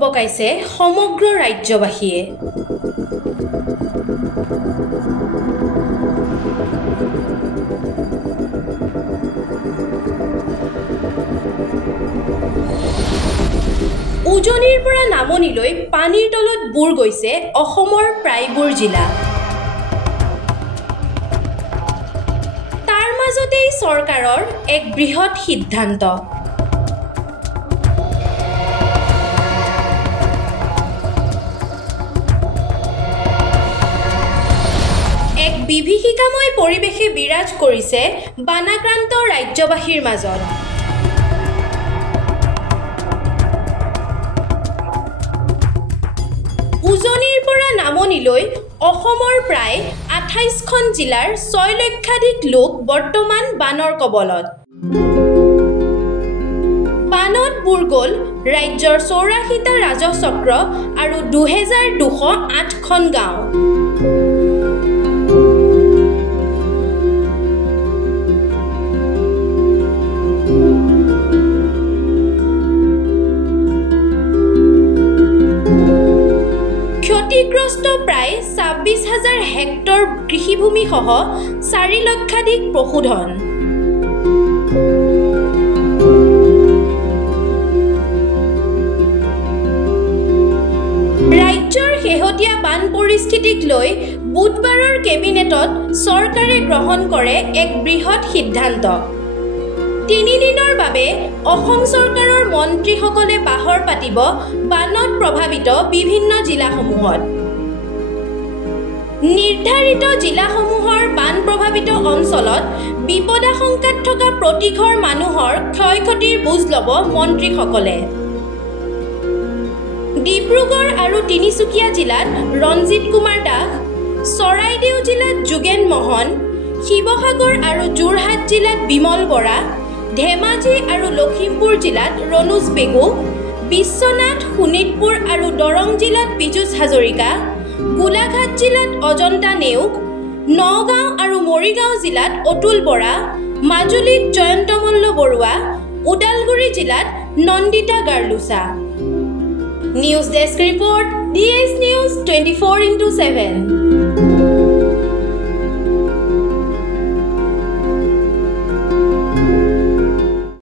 ভকভকাইছে সমগ্ৰ ৰাজ্যবাসীয়ে। উজনিৰ পৰা নামনিলৈ পানীৰ তলত বুৰ গৈছে অসমৰ প্ৰায়বোৰ জিলা। তাৰ মাজতেই চৰকাৰৰ এক বৃহৎ সিদ্ধান্ত। এক বিভীষিকাময় পৰিৱেশে বিৰাজ কৰিছে বানাক্ৰান্ত ৰাজ্যবাসীৰ মাজত। উজনিৰ পৰা নামনিলৈ অসমৰ প্ৰায় ২৮খন জিলাৰ ৬ লক্ষাধিক লোক বৰ্তমান বানৰ কবলত। বানত বুৰ গ'ল ৰাজ্যৰ ৮৪টা ৰাজচক্ৰ আৰু ২,২০৮খন গাঁও। ক্ষতিগ্ৰস্ত প্ৰায় ২৬,০০০ হেক্টৰ কৃষিভূমি সহ ৪ লক্ষাধিক পশুধন। ৰাজ্যৰ শেহতীয়া বান পৰিস্থিতিক লৈ বুধবাৰৰ কেবিনেটত চৰকাৰে গ্ৰহণ কৰে এক বৃহৎ সিদ্ধান্ত। ৩ দিনৰ বাবে অসম চৰকাৰৰ মন্ত্ৰীসকলে বাহৰ পাতিব বানত প্ৰভাৱিত বিভিন্ন জিলাসমূহত। নিৰ্ধাৰিত জিলাসমূহৰ বান প্ৰভাৱিত অঞ্চলত বিপদাশংকাত থকা প্ৰতিঘৰ মানুহৰ ক্ষয়-ক্ষতিৰ বুজ ল'ব মন্ত্ৰীসকলে। ডিব্ৰুগড় আৰু তিনিচুকীয়া জিলাত ৰঞ্জিত কুমাৰ দাস, চৰাইদেউ জিলাত যোগেন মহন, শিৱসাগৰ আৰু যোৰহাট জিলাত বিমল বৰা, ধেমাজি আৰু লখিমপুৰ জিলাত ৰণোজ পেগু, বিশ্বনাথ, শোণিতপুৰ আৰু দৰং জিলাত পীযুষ হাজৰিকা, গোলাঘাট জিলাত অজন্তা নেওগ, নগাঁও আৰু মৰিগাঁও জিলাত অতুল বৰা, মাজুলীত জয়ন্ত মল্ল বৰুৱা, ওদালগুৰি জিলাত Nandita Garlucha. News desk report, DS News 24/7।